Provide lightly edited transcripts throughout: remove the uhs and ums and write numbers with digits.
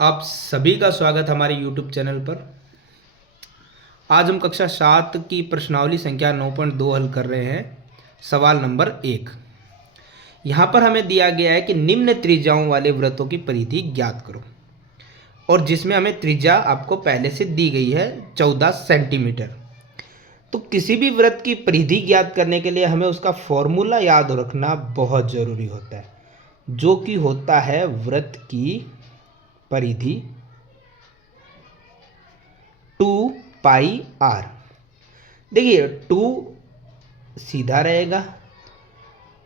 आप सभी का स्वागत हमारे YouTube चैनल पर। आज हम कक्षा 7 की प्रश्नावली संख्या 9.2 हल कर रहे हैं। सवाल नंबर 1। यहाँ पर हमें दिया गया है कि निम्न त्रिज्याओं वाले वृत्तों की परिधि ज्ञात करो, और जिसमें हमें त्रिज्या आपको पहले से दी गई है 14 सेंटीमीटर। तो किसी भी वृत्त की परिधि ज्ञात करने के लिए हमें उसका फॉर्मूला याद रखना बहुत ज़रूरी होता है, जो कि होता है वृत्त की परिधि 2πr। देखिए 2 सीधा रहेगा,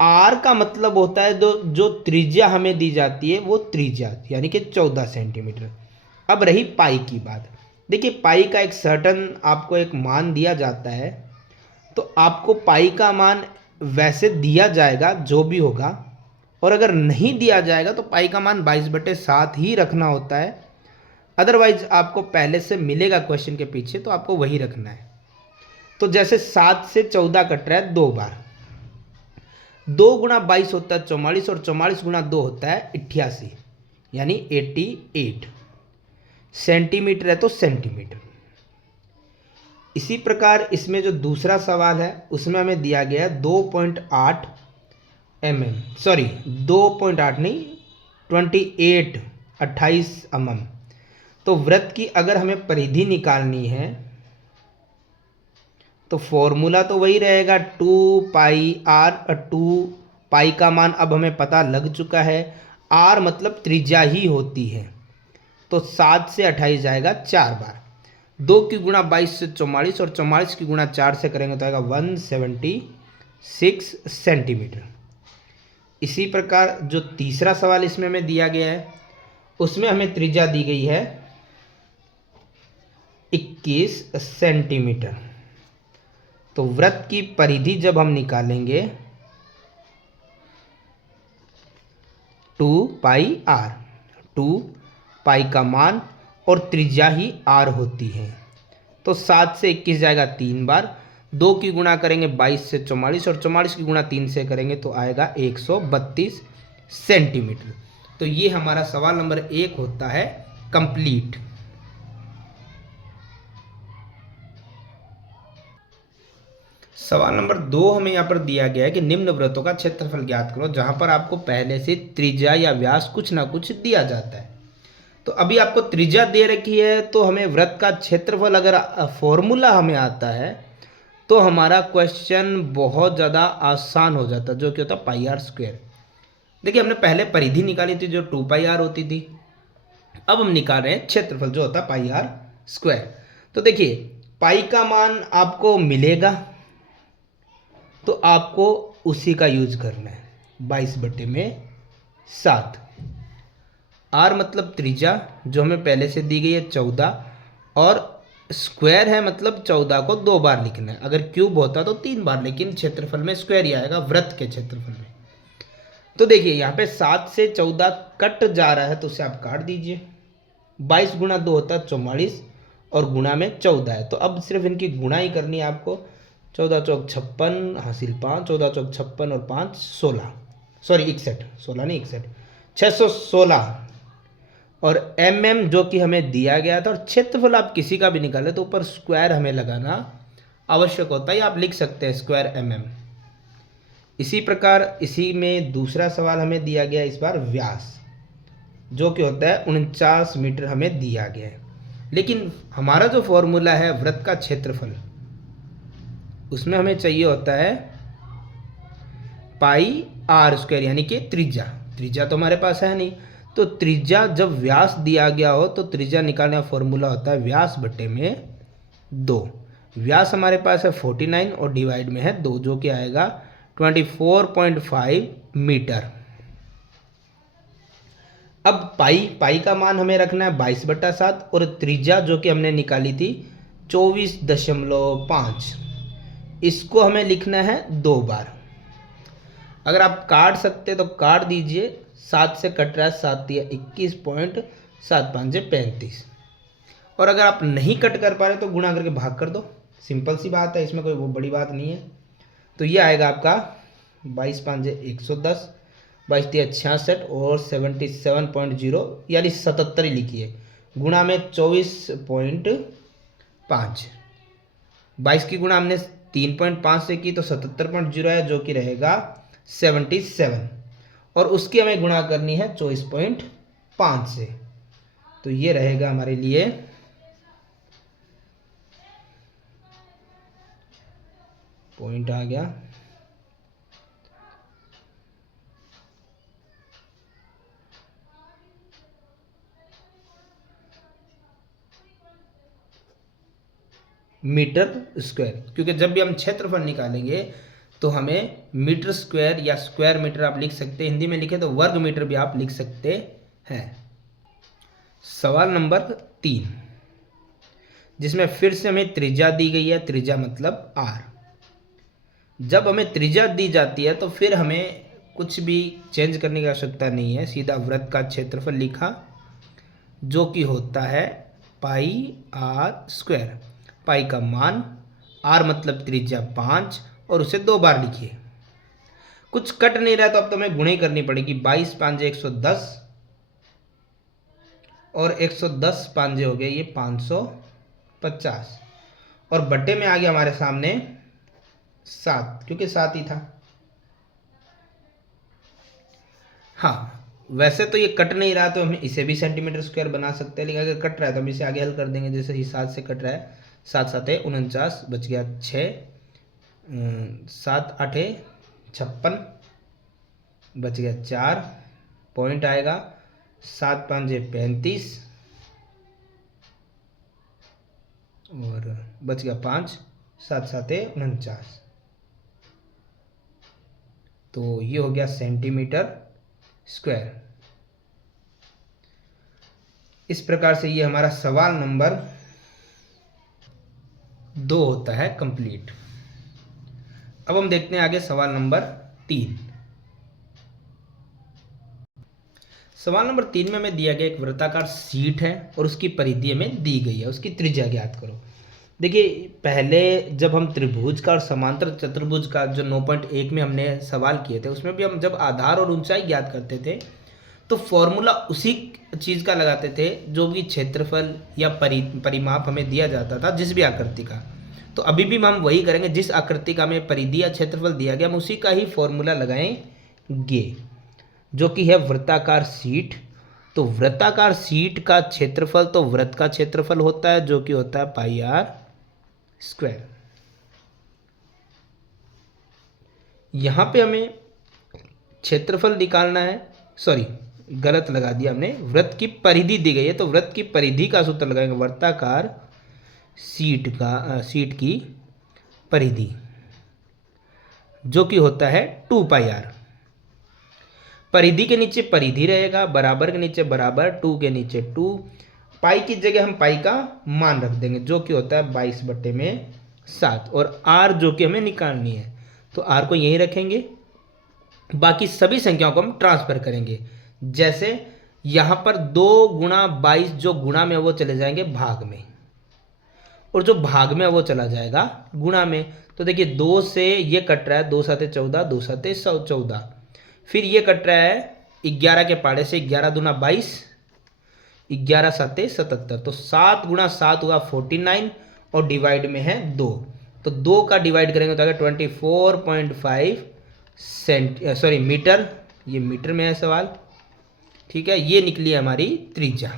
r का मतलब होता है जो त्रिज्या हमें दी जाती है वो त्रिज्या यानी कि 14 सेंटीमीटर। अब रही पाई की बात। देखिए पाई का एक सर्टन आपको एक मान दिया जाता है, तो आपको पाई का मान वैसे दिया जाएगा जो भी होगा, और अगर नहीं दिया जाएगा तो पाई का मान 22/7 ही रखना होता है। अदरवाइज आपको पहले से मिलेगा क्वेश्चन के पीछे, तो आपको वही रखना है। तो जैसे 7 से 14 कट रहा है 2 बार, 2 गुणा 22 होता है 44, और 44 गुणा 2 होता है 88, यानी 88 सेंटीमीटर है तो सेंटीमीटर। इसी प्रकार इसमें जो दूसरा सवाल है उसमें हमें दिया गया है 2.8 mm, सॉरी 2.8 नहीं 28 mm। तो वृत्त की अगर हमें परिधि निकालनी है तो फॉर्मूला तो वही रहेगा 2πr। 2 पाई का मान अब हमें पता लग चुका है, r मतलब त्रिज्या ही होती है। तो 7 से 28 जाएगा 4 बार, 2 की गुणा 22 से 44, और 44 की गुणा 4 से करेंगे तो आएगा 176 सेंटीमीटर। इसी प्रकार जो तीसरा सवाल इसमें हमें दिया गया है उसमें हमें त्रिज्या दी गई है 21 सेंटीमीटर। तो वृत्त की परिधि जब हम निकालेंगे 2πr, 2 पाई का मान और त्रिज्या ही r होती है। तो 7 से 21 जाएगा 3 बार, 2 की गुणा करेंगे 22 से 44, और 44 की गुणा 3 से करेंगे तो आएगा 132 सेंटीमीटर। तो ये हमारा सवाल नंबर 1 होता है कंप्लीट। सवाल नंबर 2 हमें यहाँ पर दिया गया है कि निम्न वृत्तों का क्षेत्रफल ज्ञात करो, जहाँ पर आपको पहले से त्रिज्या या व्यास कुछ ना कुछ दिया जाता है। तो अभी आपको त्रिज्या दे रखी है, तो हमें वृत्त का क्षेत्रफल अगर फॉर्मूला हमें आता है तो हमारा क्वेश्चन बहुत ज़्यादा आसान हो जाता है, जो कि होता है πr²। देखिए हमने पहले परिधि निकाली थी जो 2πr होती थी, अब हम निकाल रहे हैं क्षेत्रफल जो होता है πr²। तो देखिए पाई का मान आपको मिलेगा तो आपको उसी का यूज करना है, 22/7। r मतलब त्रिज्या जो हमें पहले से दी गई है 14, और स्क्वायर है मतलब 14 को 2 बार लिखना है। अगर क्यूब होता तो 3 बार, लेकिन क्षेत्रफल में स्क्वायर ही आएगा वृत्त के क्षेत्रफल में। तो देखिए यहाँ पे 7 से 14 कट जा रहा है तो उसे आप काट दीजिए। 22 गुणा 2 होता है 44, और गुणा में 14 है, तो अब सिर्फ इनकी गुणा ही करनी है आपको। 14 चौक 56 हासिल 5, 14 चौक 56 और 5 16, सॉरी 61, 16 नहीं 61, 616। और mm जो कि हमें दिया गया था, और क्षेत्रफल आप किसी का भी निकाले तो ऊपर स्क्वायर हमें लगाना आवश्यक होता है, आप लिख सकते हैं स्क्वायर mm। इसी प्रकार इसी में दूसरा सवाल हमें दिया गया इस बार व्यास, जो कि होता है 49 मीटर हमें दिया गया है। लेकिन हमारा जो फॉर्मूला है वृत्त का क्षेत्रफल, उसमें हमें चाहिए होता है πr² यानी कि त्रिज्या। त्रिज्या तो हमारे पास है नहीं, तो त्रिज्या जब व्यास दिया गया हो तो त्रिज्या निकालने का फॉर्मूला होता है व्यास बटे में 2। व्यास हमारे पास है 49 और डिवाइड में है 2, जो कि आएगा 24.5 मीटर। अब पाई का मान हमें रखना है 22/7, और त्रिज्या जो कि हमने निकाली थी 24.5, इसको हमें लिखना है 2 बार। अगर आप काट सकते तो काट दीजिए, 7 से कट रहा है 7 या 21.75 35, और अगर आप नहीं कट कर पा रहे तो गुणा करके भाग कर दो, सिंपल सी बात है, इसमें कोई वो बड़ी बात नहीं है। तो ये आएगा आपका 22 5 110, 22 तिया 66 और 77.0 यानी 77 ही लिखिए, गुणा में 24.5। 22 की गुणा हमने 3.5 से की तो 77.0 है, जो कि रहेगा 77, और उसकी हमें गुणा करनी है 24.5 से, तो ये रहेगा हमारे लिए पॉइंट आ गया। मीटर स्क्वायर, क्योंकि जब भी हम क्षेत्रफल निकालेंगे तो हमें मीटर स्क्वायर या स्क्वायर मीटर आप लिख सकते हैं, हिंदी में लिखे तो वर्ग मीटर भी आप लिख सकते हैं। सवाल नंबर 3, जिसमें फिर से हमें त्रिज्या दी गई है, त्रिज्या मतलब आर। जब हमें त्रिज्या दी जाती है तो फिर हमें कुछ भी चेंज करने की आवश्यकता नहीं है, सीधा वृत्त का क्षेत्रफल लिखा, जो कि होता है पाई आर स्क्वायर। पाई का मान, आर मतलब त्रिज्या 5, और उसे 2 बार लिखिए। कुछ कट नहीं रहा तो अब तो हमें गुणे करनी पड़ेगी। 22 पांजे 110 और 110 पांजे हो गए ये 550, और बट्टे में आ गया हमारे सामने 7, क्योंकि 7 ही था। हाँ, वैसे तो ये कट नहीं रहा तो हम इसे भी सेंटीमीटर स्क्वायर बना सकते हैं, लेकिन अगर कट रहा है तो हम इसे आगे हल कर देंगे। जैसे ही 7 से कट रहा है, 7 7 49, बच गया 6, 7 8 56, बच गया 4, पॉइंट आएगा 7 5 35, और बच गया 5, 7 7 49, तो ये हो गया सेंटीमीटर स्क्वायर। इस प्रकार से ये हमारा सवाल नंबर 2 होता है कंप्लीट। अब हम देखते हैं आगे सवाल नंबर 3। सवाल नंबर 3 में हमें दिया गया एक वृत्ताकार शीट है और उसकी परिधि हमें दी गई है, उसकी त्रिज्या ज्ञात करो। देखिए, पहले जब हम त्रिभुज का और समांतर चतुर्भुज का जो 9.1 में हमने सवाल किए थे, उसमें भी हम जब आधार और ऊंचाई ज्ञात करते थे तो फॉर्मूला उसी चीज़ का लगाते थे जो भी क्षेत्रफल या परिमाप हमें दिया जाता था जिस भी आकृति का। तो अभी भी हम वही करेंगे, जिस आकृति का हमें परिधि या क्षेत्रफल दिया गया हम उसी का ही फॉर्मूला लगाएंगे, जो कि है वृत्ताकार शीट। तो वृत्ताकार शीट का क्षेत्रफल तो वृत्त का क्षेत्रफल होता है, जो कि होता है पाई आर स्क्वायर। यहां पे हमें क्षेत्रफल निकालना है, सॉरी गलत लगा दिया हमने, वृत्त की परिधि दी गई है तो वृत्त की परिधि का सूत्र लगाएंगे, वृत्ताकार शीट की परिधि, जो कि होता है 2 पाई आर। परिधि के नीचे परिधि रहेगा, बराबर के नीचे बराबर, 2 के नीचे 2, पाई की जगह हम पाई का मान रख देंगे, जो कि होता है 22/7, और आर जो कि हमें निकालनी है तो आर को यहीं रखेंगे। बाकी सभी संख्याओं को हम ट्रांसफर करेंगे। जैसे यहां पर 2 गुणा 22 जो गुणा में वो चले जाएंगे भाग में, और जो भाग में वो चला जाएगा गुणा में। तो देखिए 2 से ये कट रहा है, 2 7 14, 2 7 14, फिर ये कट रहा है 11 के पाड़े से, 11 दूना 22, 11 7 77, तो 7 गुणा 7 हुआ 49, और डिवाइड में है 2, तो 2 का डिवाइड करेंगे तो आगे 24.5 मीटर, ये मीटर में है सवाल, ठीक है। ये निकली है हमारी त्रिज्या।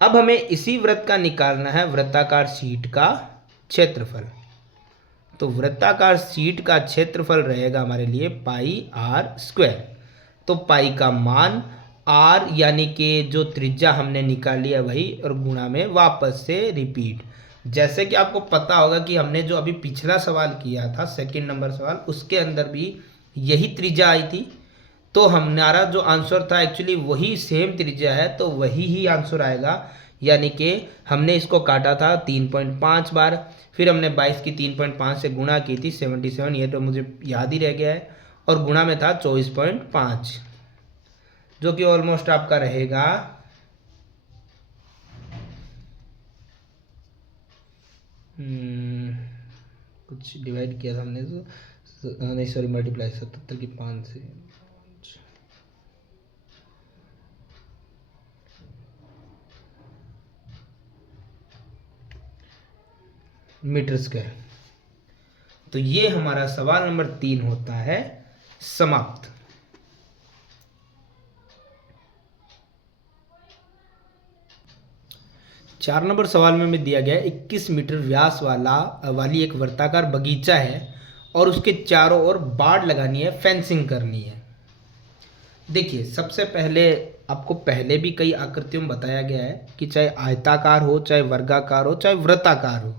अब हमें इसी वृत्त का निकालना है वृत्ताकार शीट का क्षेत्रफल। तो वृत्ताकार शीट का क्षेत्रफल रहेगा हमारे लिए पाई आर स्क्वायर। तो पाई का मान, आर यानी कि जो त्रिज्या हमने निकाली है वही, और गुणा में वापस से रिपीट। जैसे कि आपको पता होगा कि हमने जो अभी पिछला सवाल किया था, सेकंड नंबर सवाल, उसके अंदर भी यही त्रिज्या आई थी, तो हमारा जो आंसर था एक्चुअली वही सेम त्रिज्या है, तो वही ही आंसर आएगा। यानी कि हमने इसको काटा था 3.5 बार, फिर हमने 22 की 3.5 से गुणा की थी 77, ये तो मुझे याद ही रह गया है, और गुणा में था 24.5, जो कि ऑलमोस्ट आपका रहेगा कुछ डिवाइड किया था हमने तो नहीं, सॉरी मल्टीप्लाई 77 की 5 से मीटर स्क्वायर। तो ये हमारा सवाल नंबर 3 होता है समाप्त। चार नंबर सवाल में हमें दिया गया है 21 मीटर व्यास वाली एक वर्ताकार बगीचा है और उसके चारों ओर बाड़ लगानी है, फेंसिंग करनी है। देखिए, सबसे पहले आपको पहले भी कई आकृतियों में बताया गया है कि चाहे आयताकार हो, चाहे वर्गाकार हो, चाहे वृत्ताकार हो,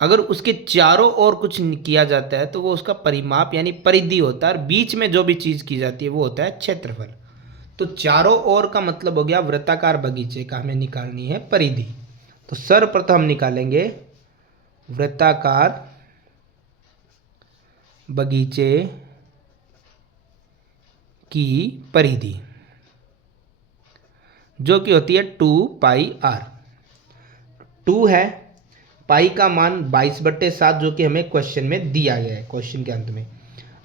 अगर उसके चारों ओर कुछ किया जाता है तो वो उसका परिमाप यानी परिधि होता है, और बीच में जो भी चीज़ की जाती है वो होता है क्षेत्रफल। तो चारों ओर का मतलब हो गया वृत्ताकार बगीचे का हमें निकालनी है परिधि। तो सर्वप्रथम हम निकालेंगे वृत्ताकार बगीचे की परिधि, जो कि होती है 2πr। 2 है, पाई का मान 22/7 जो कि हमें क्वेश्चन में दिया गया है, क्वेश्चन के अंत में।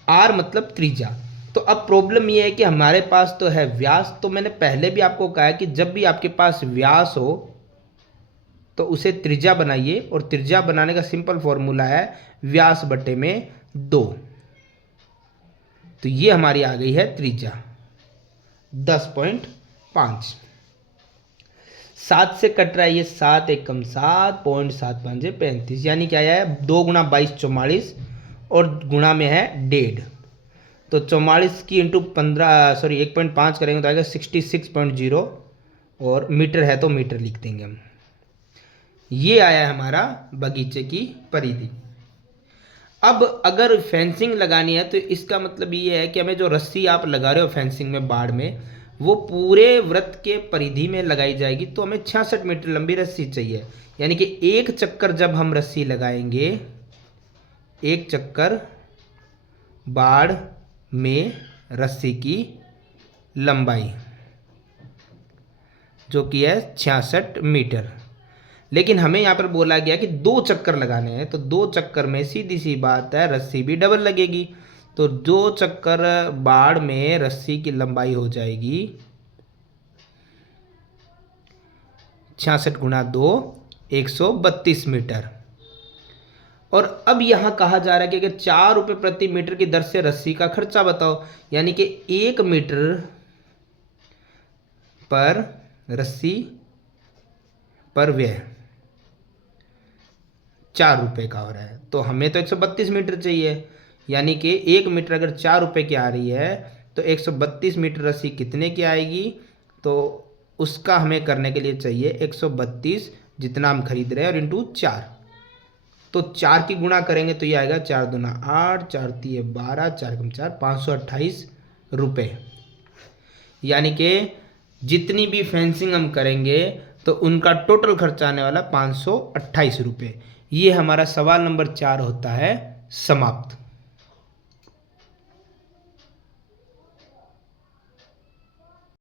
r मतलब त्रिज्या। तो अब प्रॉब्लम ये है कि हमारे पास तो है व्यास, तो मैंने पहले भी आपको कहा है कि जब भी आपके पास व्यास हो तो उसे त्रिज्या बनाइए, और त्रिज्या बनाने का सिंपल फॉर्मूला है व्यास बटे में 2। तो ये हमारी आ गई है त्रिज्या 10.5। 7 से कट रहा है ये, 7 एकम 7, 0.75 है 35, यानी क्या है 2 गुणा 22 44 और गुणा में है 1.5। तो 44 की इंटू 1.5 करेंगे तो आएगा 66.0, और मीटर है तो मीटर लिख देंगे हम। ये आया हमारा बगीचे की परिधि। अब अगर फेंसिंग लगानी है तो इसका मतलब ये है कि हमें जो रस्सी आप लगा रहे हो फेंसिंग में बाड़ में, वो पूरे वृत्त के परिधि में लगाई जाएगी। तो हमें 66 मीटर लंबी रस्सी चाहिए, यानी कि एक चक्कर जब हम रस्सी लगाएंगे, एक चक्कर बाड़ में रस्सी की लंबाई जो कि है 66 मीटर। लेकिन हमें यहाँ पर बोला गया कि 2 चक्कर लगाने हैं, तो 2 चक्कर में सीधी सी बात है रस्सी भी डबल लगेगी। तो 2 चक्कर बाड़ में रस्सी की लंबाई हो जाएगी 66 गुणा 2 132 मीटर। और अब यहाँ कहा जा रहा है कि अगर 4 रुपये प्रति मीटर की दर से रस्सी का खर्चा बताओ, यानी कि 1 मीटर पर रस्सी पर व्यय 4 रुपये का हो रहा है। तो हमें तो 132 मीटर चाहिए, यानी कि 1 मीटर अगर 4 रुपये की आ रही है तो 132 मीटर रस्सी कितने की आएगी, तो उसका हमें करने के लिए चाहिए 132 जितना हम खरीद रहे हैं और इंटू 4। तो 4 की गुणा करेंगे तो ये आएगा 4 दूना 8, 4 तिये 12, 4 कम 4 528 रुपये। यानी कि जितनी भी फेंसिंग हम करेंगे तो उनका टोटल खर्चा आने वाला 528 रुपये। ये हमारा सवाल नंबर 4 होता है समाप्त।